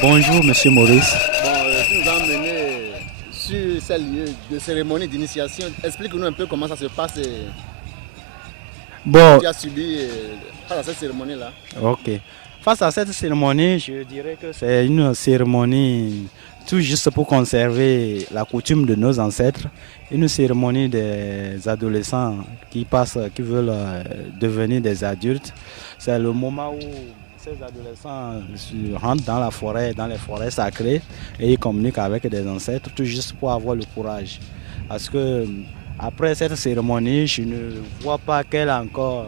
Bonjour, Monsieur Maurice. Tu nous as emmenés sur ces lieux de cérémonie d'initiation. Explique-nous un peu comment ça se passe et Bon, tu as subi face à cette cérémonie-là. ok. Face à cette cérémonie, je dirais que c'est une cérémonie tout juste pour conserver la coutume de nos ancêtres. Une cérémonie des adolescents qui passent, qui veulent devenir des adultes. C'est le moment où ces adolescents rentrent dans les forêts sacrées et ils communiquent avec des ancêtres tout juste pour avoir le courage. Parce que après cette cérémonie, je ne vois pas quel encore,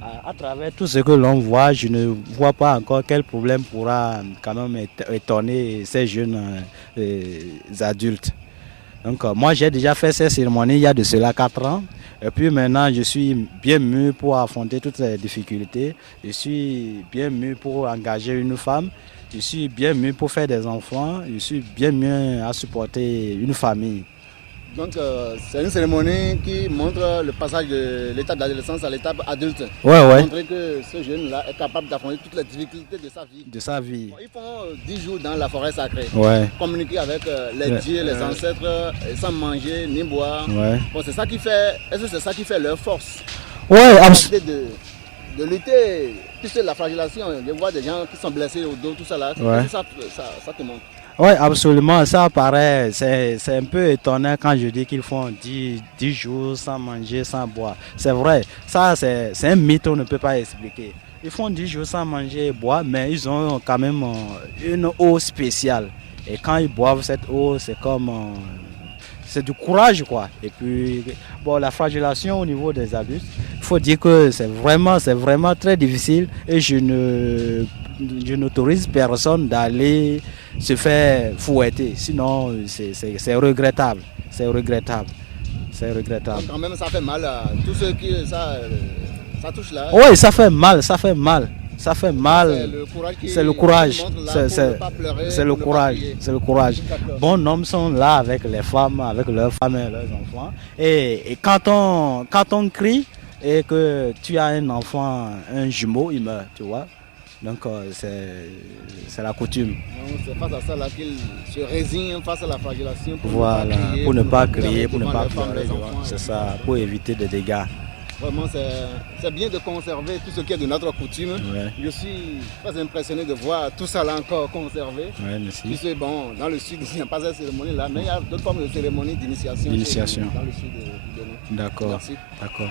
à travers tout ce que l'on voit, je ne vois pas encore quel problème pourra quand même étonner ces jeunes adultes. Donc moi j'ai déjà fait ces cérémonies il y a de cela 4 ans. Et puis maintenant je suis bien mûr pour affronter toutes les difficultés. Je suis bien mûr pour engager une femme. Je suis bien mûr pour faire des enfants. Je suis bien mûr à supporter une famille. Donc c'est une cérémonie qui montre le passage de l'étape d'adolescence à l'étape adulte. Ouais. Montrer que ce jeune-là est capable d'affronter toutes les difficultés de sa vie. Bon, ils font 10 jours dans la forêt sacrée. Ouais. Communiquer avec les dieux, les ancêtres, sans manger ni boire. Ouais. Bon, c'est ça qui fait. Est-ce que c'est ça qui fait leur force? Ouais, de lutter. Tu sais, la flagellation, je vois des gens qui sont blessés au dos, tout ça là. Ouais. Ça te montre. Oui, absolument. Ça paraît, c'est un peu étonnant quand je dis qu'ils font 10 jours sans manger, sans boire. C'est vrai, ça c'est un mythe, on ne peut pas expliquer. Ils font 10 jours sans manger et boire, mais ils ont quand même une eau spéciale. Et quand ils boivent cette eau, c'est comme... c'est du courage, quoi. Et puis, bon, la flagellation au niveau des adultes, il faut dire que c'est vraiment très difficile et je n'autorise personne d'aller se faire fouetter. Sinon, c'est regrettable. C'est regrettable. C'est regrettable. Donc, quand même, ça fait mal à tous ceux qui ça touche là. Oui, ça fait mal, ça fait mal. Ça fait mal. C'est le courage. C'est le courage. C'est le courage. Bon hommes sont là avec les femmes, avec leurs femmes et leurs enfants. Et quand on crie et que tu as un enfant, un jumeau, il meurt, tu vois. Donc c'est la coutume. C'est face à ça là qu'ils se résignent face à la flagellation. Voilà, pour ne pas crier, pour ne pas pleurer. C'est ça, pour éviter des dégâts. Vraiment, c'est bien de conserver tout ce qui est de notre coutume. Ouais. Je suis très impressionné de voir tout ça là encore conservé. Ouais, merci. Puisque bon, dans le sud, il n'y a pas cette cérémonie là, mais il y a d'autres formes de cérémonies d'initiation. Dans le sud du Bénin. D'accord. Merci. D'accord.